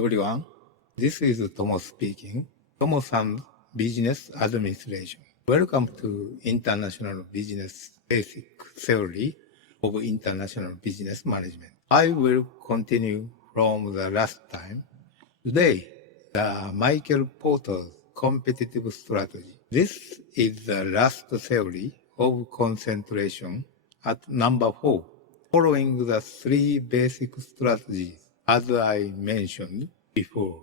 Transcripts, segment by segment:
everyone. This is Tomo speaking. Tomo-san Business Administration. Welcome to International Business Basic Theory of International Business Management. I will continue from the last time. Today, the Michael Porter's competitive strategy. This is the last theory of concentration at number 4, following the 3 basic strategies as I mentioned before.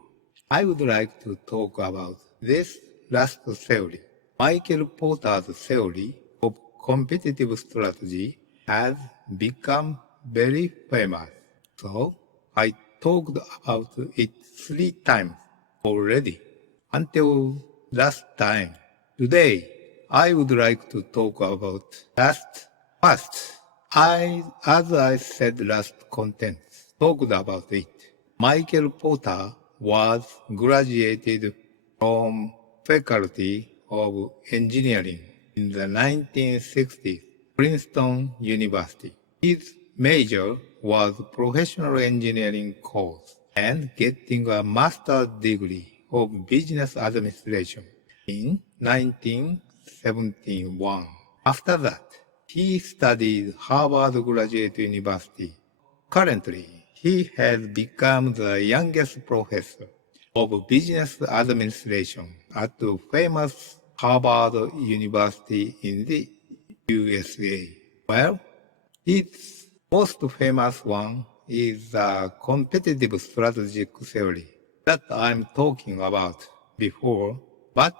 I would like to talk about this last theory. Michael Porter's theory of competitive strategy has become very famous. So I talked about it 3 times already until last time. Today, I would like to talk about first. As I said last content, talked about it. Michael Porter was graduated from Faculty of Engineering in the 1960s, Princeton University. His major was professional engineering course and getting a master's degree of business administration in 1971. After that, he studied Harvard Graduate University. Currently, he has become the youngest professor of business administration at the famous Harvard University in the USA. Well, its most famous one is the competitive strategic theory that I'm talking about before, but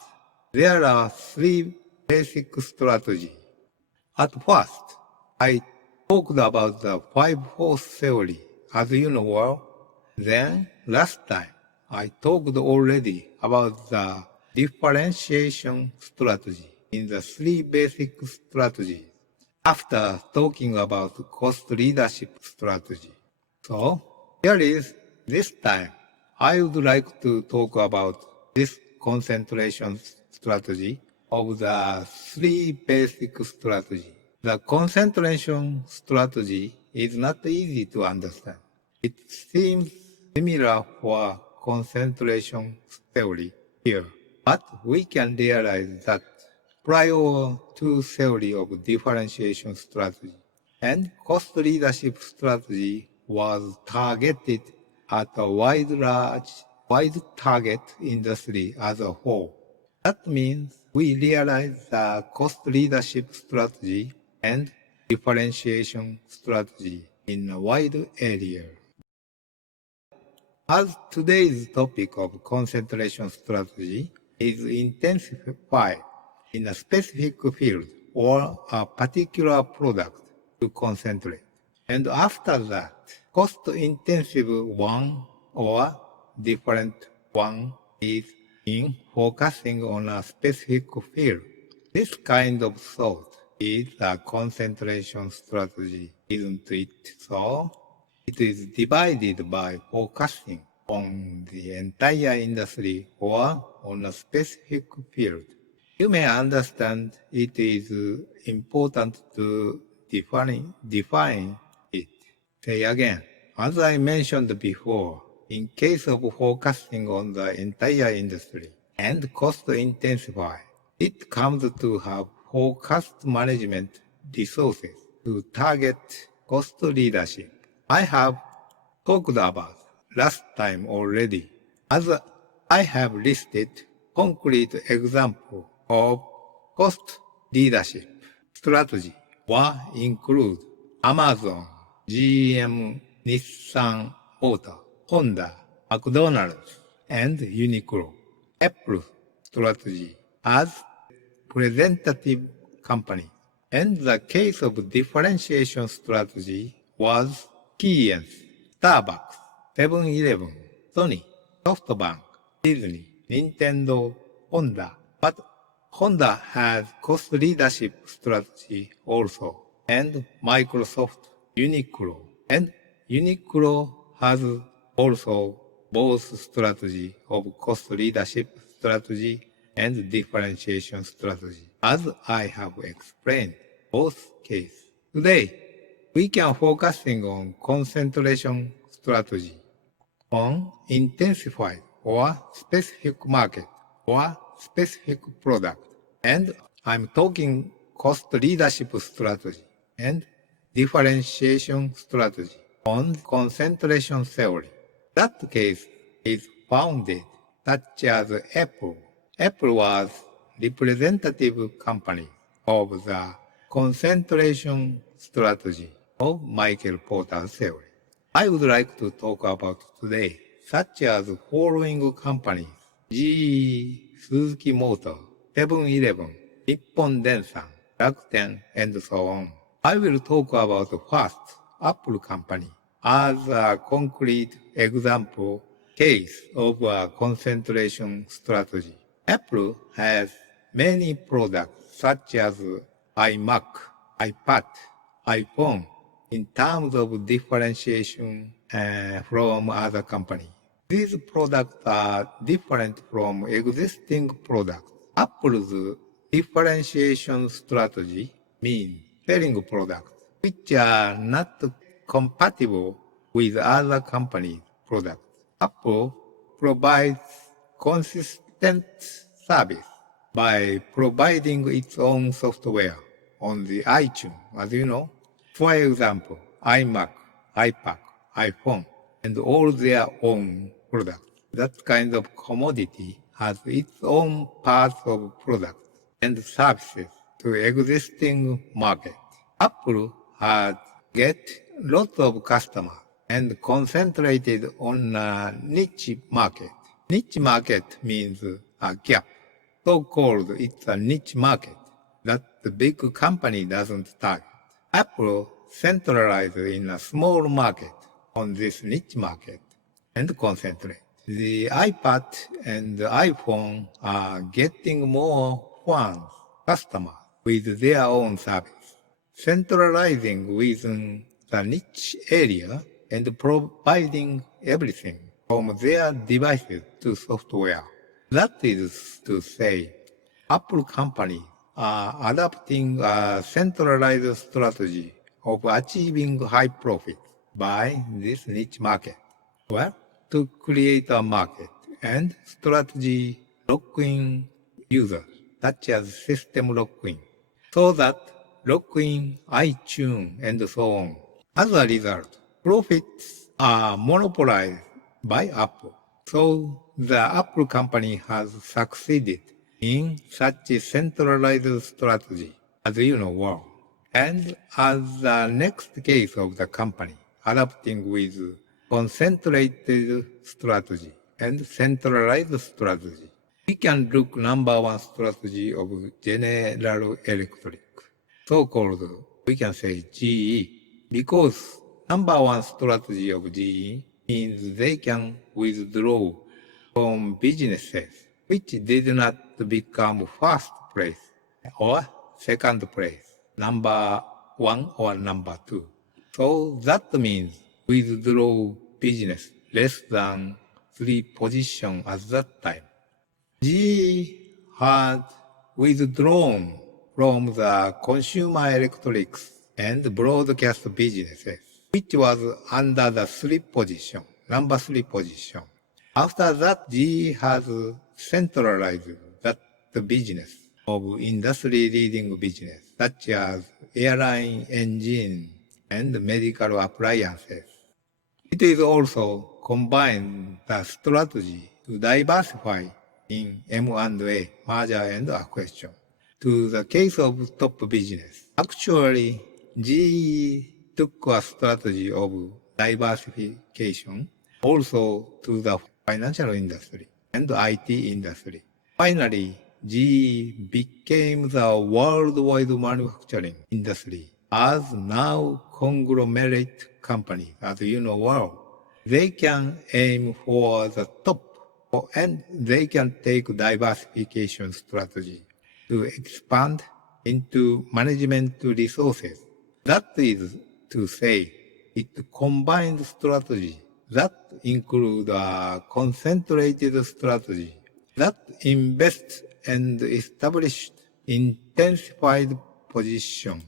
there are 3 basic strategies. At first, I talked about the 5-force theory, as you know well. Then, last time, I talked already about the differentiation strategy in the 3 basic strategies after talking about cost leadership strategy. So, here is this time. I would like to talk about this concentration strategy of the 3 basic strategies. The concentration strategy is not easy to understand. It seems similar for concentration theory here, but we can realize that prior to theory of differentiation strategy and cost leadership strategy was targeted at a wide target industry as a whole. That means we realize the cost leadership strategy and differentiation strategy in a wide area. As today's topic of concentration strategy is intensified in a specific field or a particular product to concentrate. And after that, cost-intensive one or different one is in focusing on a specific field. This kind of thought is a concentration strategy, isn't it? So, it is divided by focusing on the entire industry or on a specific field. You may understand it is important to define it. Say again, as I mentioned before, in case of focusing on the entire industry and cost intensify, it comes to have focused management resources to target cost leadership. I have talked about last time already, as I have listed concrete example of cost leadership strategy include Amazon, GM, Nissan Motor, Honda, McDonald's, and Uniqlo. Apple strategy as representative company. And the case of differentiation strategy was Keyence, Starbucks, 7-Eleven, Sony, SoftBank, Disney, Nintendo, Honda. But Honda has cost leadership strategy also, and Microsoft, Uniqlo. And Uniqlo has also both strategy of cost leadership strategy and differentiation strategy, as I have explained both cases. Today, we can focusing on concentration strategy. on intensified or specific market or specific product. And I'm talking cost leadership strategy and differentiation strategy on concentration theory. That case is founded such as Apple. Apple was representative company of the concentration strategy of Michael Porter's theory. I would like to talk about today, such as following companies: GE, Suzuki Motor, 7-Eleven, Nippon Densan, Rakuten, and so on. I will talk about first, Apple Company, as a concrete example case of a concentration strategy. Apple has many products such as iMac, iPad, iPhone in terms of differentiation from other companies. These products are different from existing products. Apple's differentiation strategy means selling products which are not compatible with other companies' products. Apple provides consistent service by providing its own software on the iTunes, as you know. For example, iMac, iPad, iPhone, and all their own products. That kind of commodity has its own parts of products and services to existing market. Apple has get lots of customers and concentrated on a niche market. Niche market means a gap. So-called it's a niche market that the big company doesn't target. Apple centralized in a small market on this niche market and concentrate. The iPad and the iPhone are getting more fans, customers with their own service, centralizing within the niche area and providing everything from their devices to software. That is to say, Apple companies are adopting a centralized strategy of achieving high profit by this niche market. Well, to create a market and strategy lock-in users, such as system lock-in, so that lock-in iTunes and so on. As a result, profits are monopolized by Apple. So the Apple company has succeeded in such a centralized strategy, as you know well. And as the next case of the company adapting with concentrated strategy and centralized strategy, we can look number one strategy of General Electric, so-called, we can say GE, because number one strategy of GE means they can withdraw from businesses which did not become first place or second place, number one or number two. So that means withdraw business less than 3 positions at that time. GE had withdrawn from the consumer electronics and broadcast businesses, which was under the 3 position, number 3 position. After that, GE has centralized the business of industry-leading business, such as airline engine and medical appliances. It is also combined the strategy to diversify in M&A, merger and acquisition, to the case of top business. Actually, GE took a strategy of diversification also to the financial industry and IT industry. Finally, GE became the worldwide manufacturing industry as now conglomerate company, as you know well. They can aim for the top and they can take diversification strategy to expand into management resources. That is to say, it combined strategy that include a concentrated strategy that invests and established intensified position.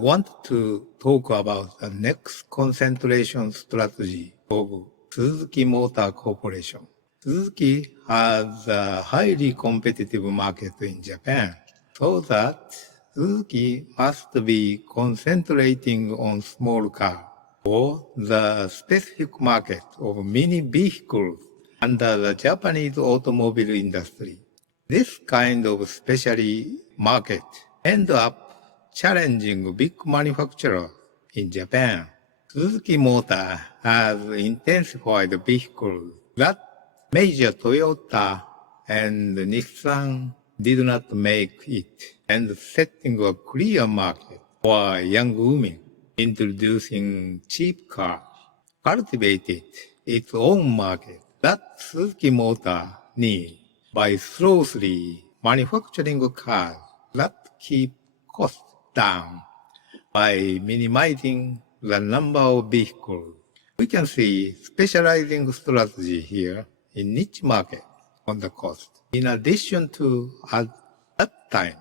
want to talk about the next concentration strategy of Suzuki Motor Corporation. Suzuki has a highly competitive market in Japan, so that Suzuki must be concentrating on small cars or the specific market of mini vehicles under the Japanese automobile industry. This kind of specialty market end up challenging big manufacturers in Japan. Suzuki Motor has intensified vehicles that major Toyota and Nissan did not make it, and setting a clear market for young women, introducing cheap cars, cultivated its own market that Suzuki Motor needs by closely manufacturing cars that keep costs down by minimizing the number of vehicles. We can see specializing strategy here in niche market on the cost. In addition to at that time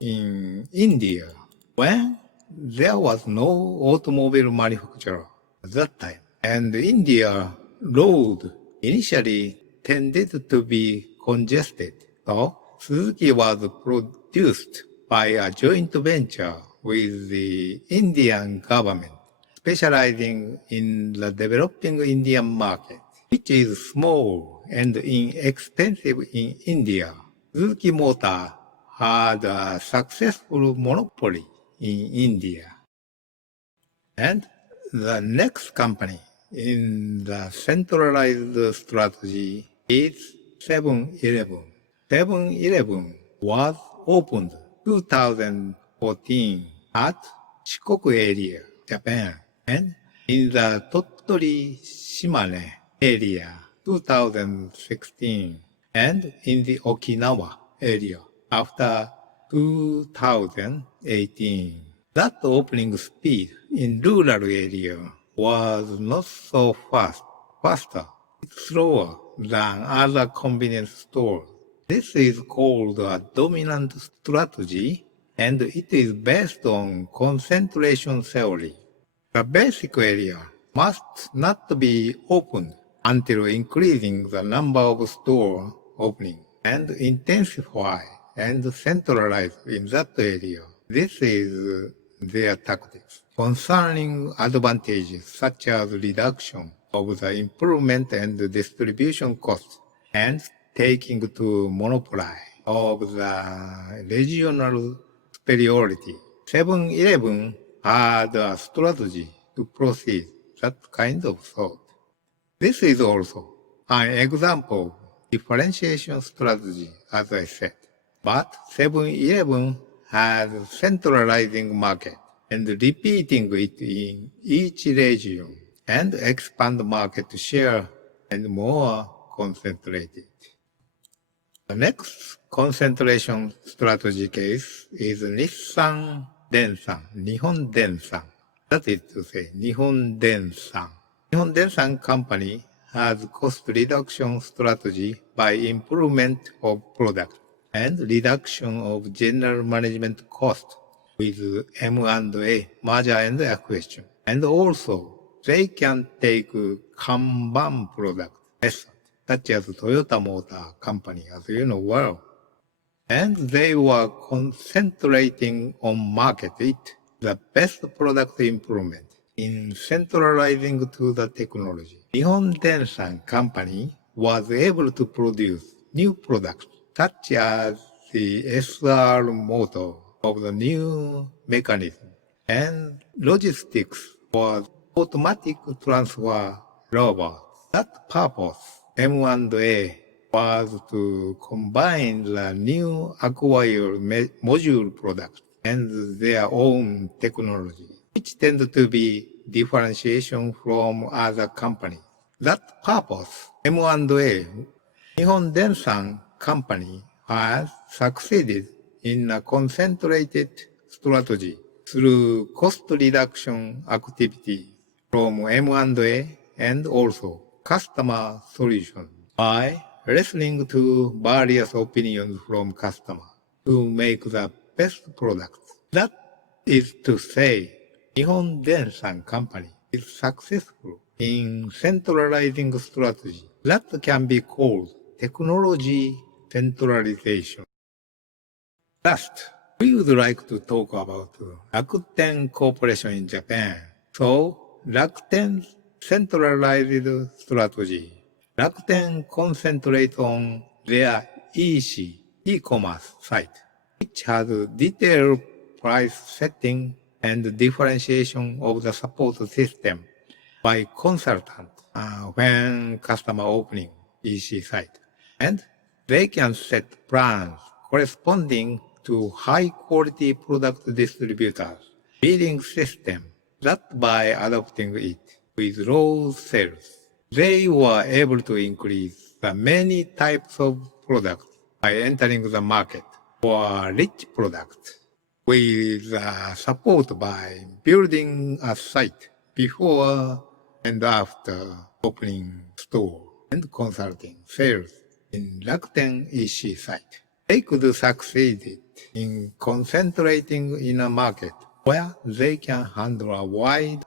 in India, when there was no automobile manufacturer at that time, and India road initially tended to be congested. So Suzuki was produced by a joint venture with the Indian government, specializing in the developing Indian market, which is small and inexpensive in India. Suzuki Motor had a successful monopoly in India. And the next company in the centralized strategy is 7-Eleven. 7-Eleven was opened 2014 at Shikoku area, Japan, and in the Tottori Shimane area 2016, and in the Okinawa area after 2018. That opening speed in rural area was not so faster, slower than other convenience stores. This is called a dominant strategy, and it is based on concentration theory. The basic area must not be opened until increasing the number of store opening and intensify and centralize in that area. This is their tactics. Concerning advantages such as reduction of the improvement and distribution costs and taking to monopoly of the regional superiority, 7-Eleven had a strategy to proceed that kind of thought. This is also an example of differentiation strategy, as I said. But 7-Eleven has centralizing market and repeating it in each region and expand market share and more concentrated. The next concentration strategy case is Nissan Densan, Nihon Densan. That is to say, Nihon Densan. Nihon Densan company has cost reduction strategy by improvement of product and reduction of general management cost with M&A, merger and acquisition. And also, they can take Kanban product method, such as Toyota Motor Company, as you know well. And they were concentrating on market it, the best product improvement in centralizing to the technology. Nihon Densan Company was able to produce new products such as the SR motor of the new mechanism and logistics for automatic transfer robots. That purpose, M&A, was to combine the new acquired module products and their own technology, which tend to be differentiation from other companies. That purpose, M&A, Nihon Densan Company has succeeded in a concentrated strategy through cost reduction activity from M&A and also customer solution by listening to various opinions from customers to make the best products. That is to say, Nihon Densan Company is successful in centralizing strategy that can be called technology centralization. Last, we would like to talk about Rakuten Corporation in Japan. So, Rakuten's centralized strategy. Rakuten concentrates on their EC, e-commerce site, which has detailed price setting and differentiation of the support system by consultant when customer opening EC site. And they can set plans corresponding to high quality product distributors, billing system that by adopting it with low sales, they were able to increase the many types of products by entering the market for rich products with support by building a site before and after opening store and consulting sales in Rakuten EC site. They could succeed in concentrating in a market where they can handle a wide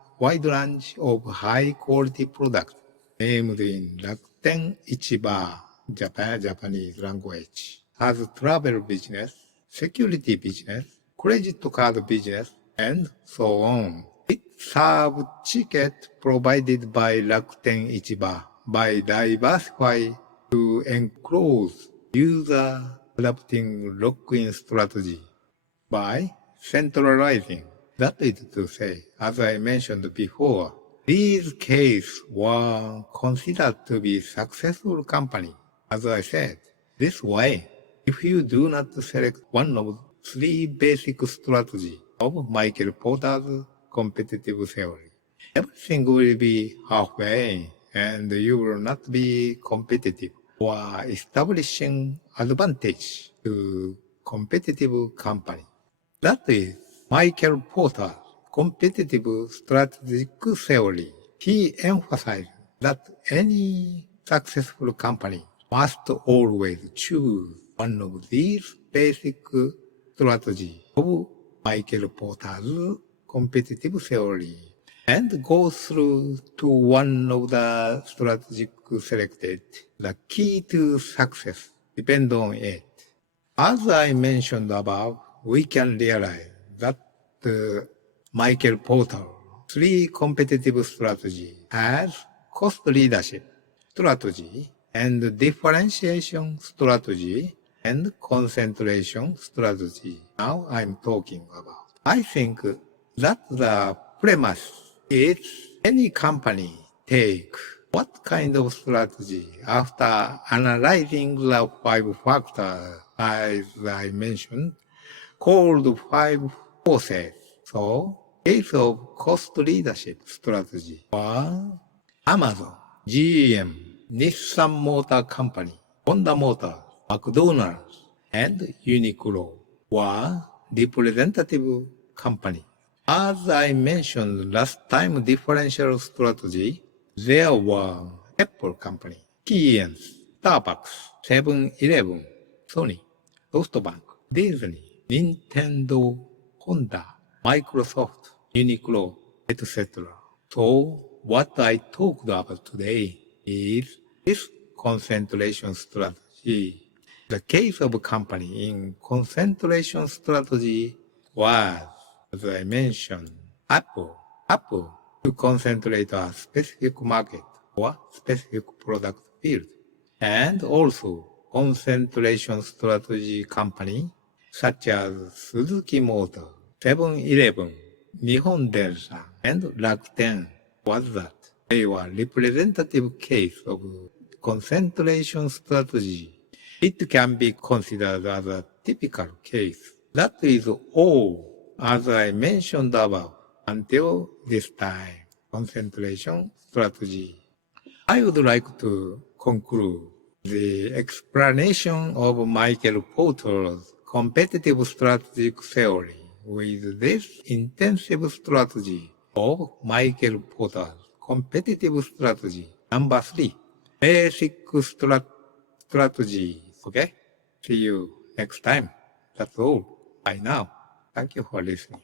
range of high quality products named in Rakuten Ichiba, Japanese language, as travel business, security business, credit card business, and so on. It served tickets provided by Rakuten Ichiba by diversify to enclose user adapting lock-in strategy by centralizing. That is to say, as I mentioned before, these cases were considered to be successful company. As I said, this way, if you do not select one of three basic strategies of Michael Porter's competitive theory, everything will be halfway and you will not be competitive or establishing advantage to competitive company. That is Michael Porter's competitive strategic theory. He emphasized that any successful company must always choose one of these basic strategies of Michael Porter's competitive theory and go through to one of the strategic selected. The key to success depends on it. As I mentioned above, we can realize that Michael Porter three competitive strategy as cost leadership strategy and differentiation strategy and concentration strategy. Now I'm talking about. I think that the premise is any company take what kind of strategy after analyzing the five factors as I mentioned called five forces. So, case of cost leadership strategy are Amazon, GM, Nissan Motor Company, Honda Motor, McDonald's, and Uniqlo were representative company. As I mentioned last time differential strategy, there were Apple Company, Keyence, Starbucks, 7-Eleven, Sony, SoftBank, Disney, Nintendo, Honda, Microsoft, Uniqlo, etc. So what I talked about today is this concentration strategy. The case of a company in concentration strategy was, as I mentioned, Apple. Apple to concentrate on a specific market or specific product field. And also concentration strategy company such as Suzuki Motor, 7-Eleven, Nihon Densan, and Rakuten was that they were representative case of concentration strategy. It can be considered as a typical case. That is all, as I mentioned above, until this time, concentration strategy. I would like to conclude the explanation of Michael Porter's competitive strategic theory with this intensive strategy of Michael Porter's competitive strategy. Number 3, basic strategy. Okay? See you next time. That's all. Bye now. Thank you for listening.